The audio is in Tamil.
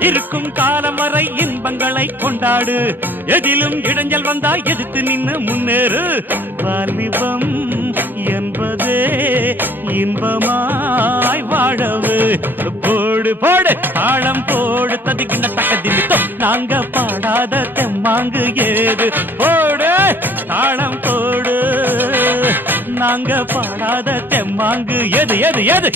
இருக்கும் காலம் வரை இன்பங்களை கொண்டாடு. எதிலும் இடைஞ்சல் வந்தா எதிர்த்து நின்னு முன்னேறு. வாலிபம் என்பதே இன்பமாய் வாழவு. போடு போடு தாளம் போடு ததிக்கின்ற தக்கதிமித்தம். நாங்க பாடாத தெம்மாங்கு ஏது. போடு தாளம் போடு நாங்க பாடாத தெம்மாங்கு எது எது எது.